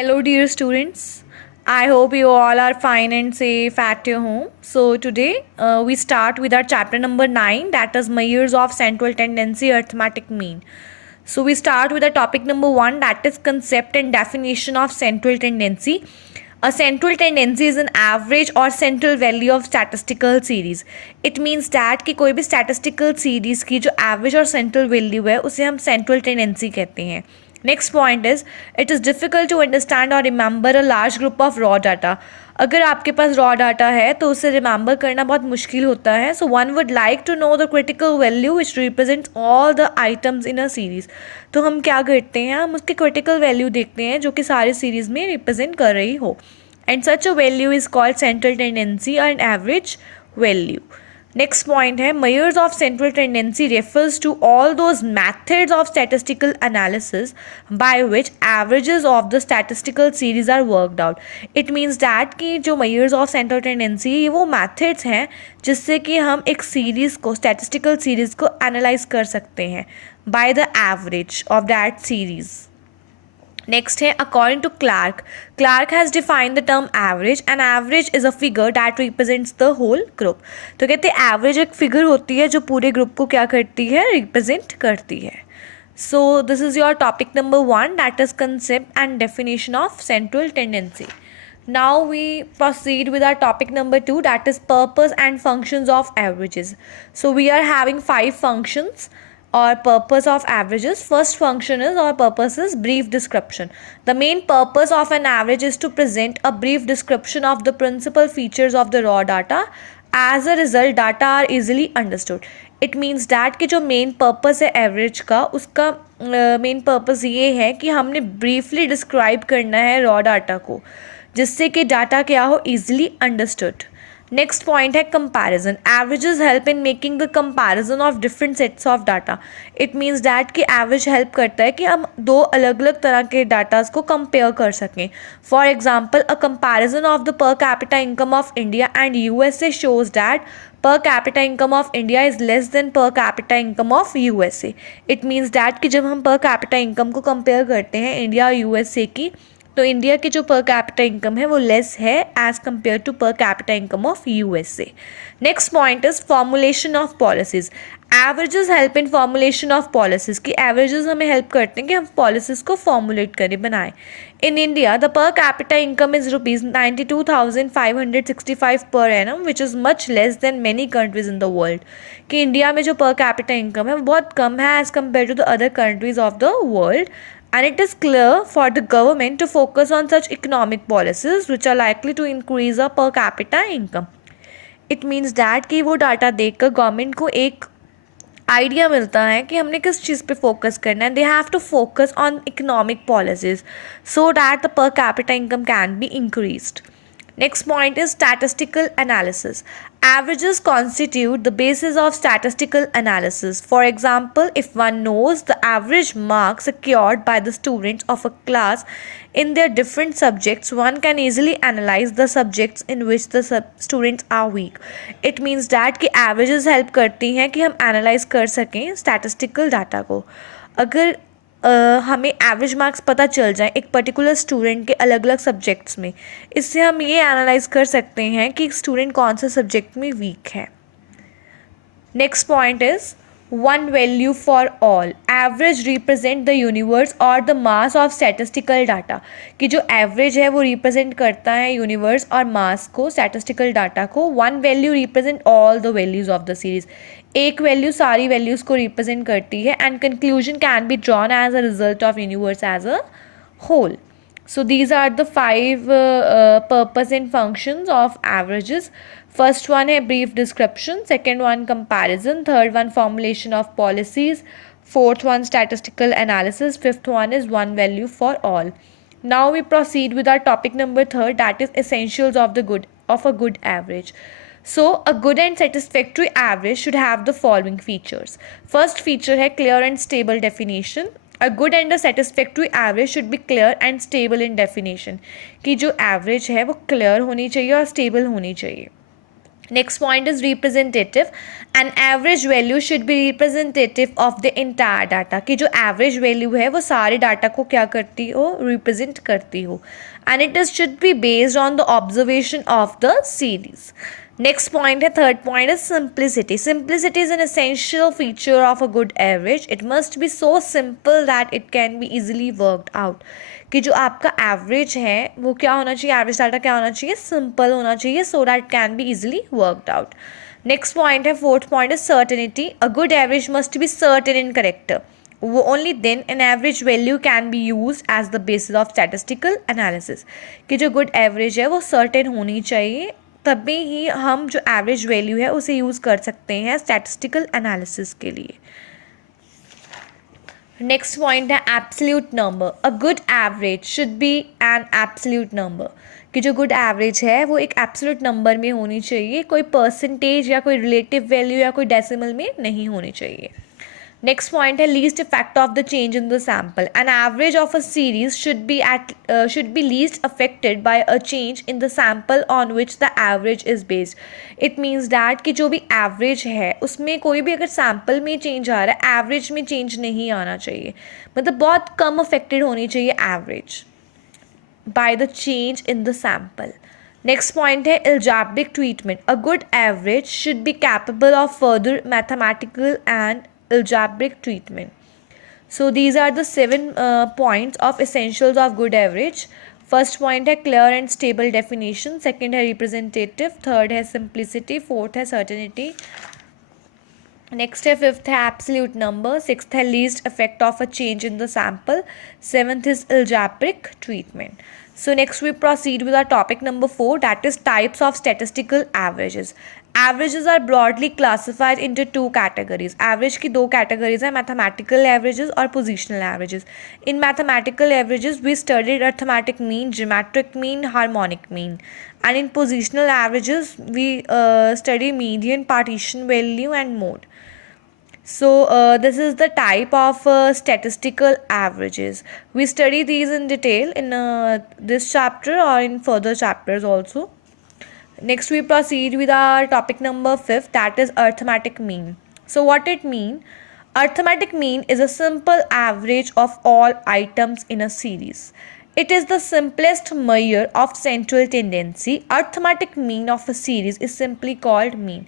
Hello, dear students. I hope you all are fine and safe at your home. So, today we start with our chapter number 9, that is measures of central tendency, arithmetic mean. So, we start with the topic number 1, that is concept and definition of central tendency. A central tendency is an average or central value of statistical series. It means that कि कोई भी statistical series की जो average और central value है उसे हम central tendency कहते हैं. Next point is it is difficult to understand or remember a large group of raw data. अगर आपके पास raw data है तो उसे remember करना बहुत मुश्किल होता है. So one would like to know the critical value which represents all the items in a series. तो हम क्या करते हैं, हम उसके critical value देखते हैं जो कि सारे series में represent कर रही हो. And such a value is called central tendency or an average value. Next point है measures of central tendency refers to all those methods of statistical analysis by which averages of the statistical series are worked out. It means that कि जो measures of central tendency ये वो methods हैं जिससे कि हम एक series को statistical series को analyze कर सकते हैं by the average of that series. Next है according to Clark has defined the term average. An average is a figure that represents the whole group. तो कहते हैं average एक figure होती है जो पूरे group को क्या करती है, represent करती है. So this is your topic number 1, that is concept and definition of central tendency. Now we proceed with our topic number 2, that is purpose and functions of averages. So we are having 5 functions or purpose of averages. First function is or purpose is brief description. The main purpose of an average is to present a brief description of the principal features of the raw data. As a result, data are easily understood. It means that कि जो main purpose है average का, उसका main purpose ये है कि हमने briefly describe करना है raw data को, जिससे कि data क्या हो, easily understood. Next point है comparison. Averages help in making the comparison of different sets of data. It means that कि average help करता है कि हम दो अलग अलग तरह के डाटाज को compare कर सकें. For example, a comparison of the per capita income of India and USA shows that per capita income of India is less than per capita income of USA. It means that कि जब हम per capita income को compare करते हैं India और USA की, तो India की जो पर कैपिटा इनकम है वो लेस है as compare to per capita income of USA. Next point is formulation of policies. Averages help in formulation of policies. की एवरेजेस हमें हेल्प करते हैं कि हम पॉलिसीज को फॉर्मुलेट करें, बनाएं. In India the per capita income is ₹92,565 per annum which is much less than many countries in the world. कि इंडिया में जो पर कैपिटा इनकम है वो बहुत कम है as compare to the other countries of the world. And it is clear for the government to focus on such economic policies which are likely to increase a per capita income. It means that कि वो data देखकर government को एक idea मिलता है कि हमने किस चीज़ पे फोकस करना है. They have to focus on economic policies so that the per capita income can be increased. Next point is statistical analysis. Averages constitute the basis of statistical analysis. For example, if one knows the average marks secured by the students of a class in their different subjects, one can easily analyze the subjects in which the students are weak. It means that कि averages help करती हैं कि हम analyze कर सकें statistical data को. अगर हमें एवरेज मार्क्स पता चल जाए एक पर्टिकुलर स्टूडेंट के अलग अलग सब्जेक्ट्स में, इससे हम ये एनालाइज कर सकते हैं कि स्टूडेंट कौन से सब्जेक्ट में वीक है. Next point is one value for all. Average represent the universe और the mass of statistical data. कि जो एवरेज है वो रिप्रेजेंट करता है यूनिवर्स और मास को, स्टैटिस्टिकल डाटा को. One value represent all the values of the series. एक वैल्यू सारी वैल्यूज़ को रिप्रेजेंट करती है and conclusion can be drawn as a result of universe as a whole. So these are the 5 purpose and functions of averages. First one है brief description, second one comparison, third one formulation of policies, fourth one statistical analysis, fifth one is one value for all. Now we proceed with our topic number 3, that is essentials of a good average. So a good and satisfactory average should have the following features. First feature है clear and stable definition. A good and a satisfactory average should be clear and stable in definition. कि जो average है वो clear होनी चाहिए और stable होनी चाहिए. Next point is representative. An average value should be representative of the entire data. कि जो average value है वो सारे data को क्या करती हो, represent करती हो. And it is should be based on the observation of the series. Next point है, third point is simplicity. Simplicity is an essential feature of a good average. It must be so simple that it can be easily worked out. कि जो आपका average है वो क्या होना चाहिए, average data क्या होना चाहिए, सिंपल होना चाहिए, so that can be easily worked out. Next point है, फोर्थ पॉइंट है certainty. A good average must be certain in character. वो only then an average value can be use as the basis of statistical analysis. कि जो good average है वो certain होनी चाहिए, तभी ही हम जो एवरेज वैल्यू है उसे यूज़ कर सकते हैं स्टैटिस्टिकल एनालिसिस के लिए. नेक्स्ट पॉइंट है absolute number. A good average should B an absolute number. कि जो गुड एवरेज है वो एक एब्सोल्यूट नंबर में होनी चाहिए, कोई परसेंटेज या कोई रिलेटिव वैल्यू या कोई डेसिमल में नहीं होनी चाहिए. नेक्स्ट पॉइंट है least effect of the change in the sample. An average of a series should be least affected by a change in the sample on which the average is based. It means that कि जो भी average है उसमें कोई भी अगर sample में change आ रहा है, एवरेज में चेंज नहीं आना चाहिए. मतलब बहुत कम अफेक्टेड होनी चाहिए average by the change in the sample. Next point है algebraic treatment. A good average should be capable of further mathematical and algebraic treatment. So these are the 7 points of essentials of good average. First point है clear and stable definition. Second है representative. Third है simplicity. Fourth है certainty. Next है fifth है absolute number. Sixth है least effect of a change in the sample. Seventh is algebraic treatment. So next we proceed with our topic number 4, that is types of statistical averages. Averages are broadly classified into two categories. Average की दो categories हैं, mathematical averages और positional averages. In mathematical averages we studied arithmetic mean, geometric mean, harmonic mean. And in positional averages we study median, partition value and mode. So this is the type of statistical averages. We study these in detail in this chapter or in further chapters also. Next we proceed with our topic number 5, that is arithmetic mean. So what it mean? Arithmetic mean is a simple average of all items in a series. It is the simplest measure of central tendency. Arithmetic mean of a series is simply called mean.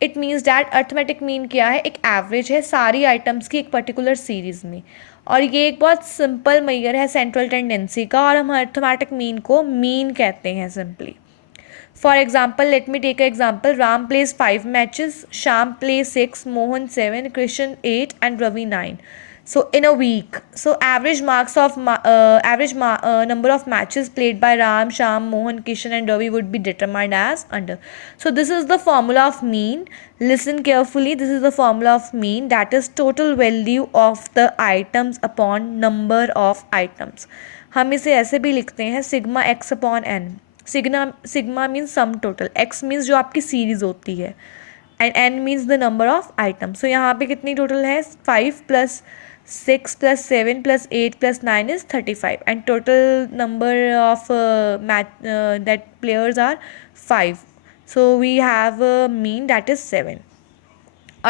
It means that arithmetic mean क्या है, एक average है सारी items की एक particular series में, और ये एक बहुत सिंपल मेजर है सेंट्रल टेंडेंसी का, और हम अर्थमेटिक मीन को मीन कहते हैं simply. For example let me take a example. Ram plays 5 matches, Shyam plays 6, Mohan 7, Krishna 8 and Ravi 9. So in a week, so average number of matches played by Ram, Sham, Mohan, Kishan and Ravi would be determined as under. So this is the formula of mean. Listen carefully. This is the formula of mean, that is total value of the items upon number of items. हम इसे ऐसे भी लिखते हैं sigma x upon n. Sigma means sum total, x means जो आपकी series होती है, and n means the number of items. So यहाँ पे कितनी टोटल है, 5 plus 6 plus 7 plus 8 plus 9 is 35, and total number of that players are 5. So we have a mean, that is 7.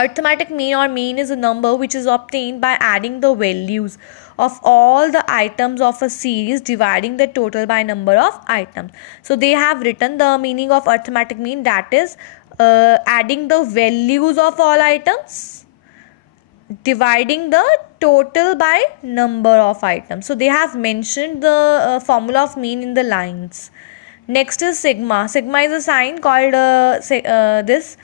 Arithmetic mean or mean is a number which is obtained by adding the values of all the items of a series dividing the total by number of items. So they have written the meaning of arithmetic mean, that is adding the values of all items dividing the total by number of items. So they have mentioned the formula of mean in the lines. Next is sigma. Sigma is a sign called this.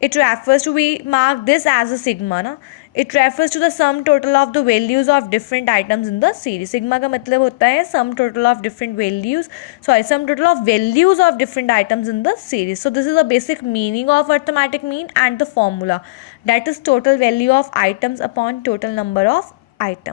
It refers to, we mark this as a sigma na. It refers to the sum total of the values of different items in the series. Sigma का मतलब होता है sum total of different values, sum total of values of different items in the series. So this is the basic meaning of arithmetic mean and the formula, that is total value of items upon total number of items.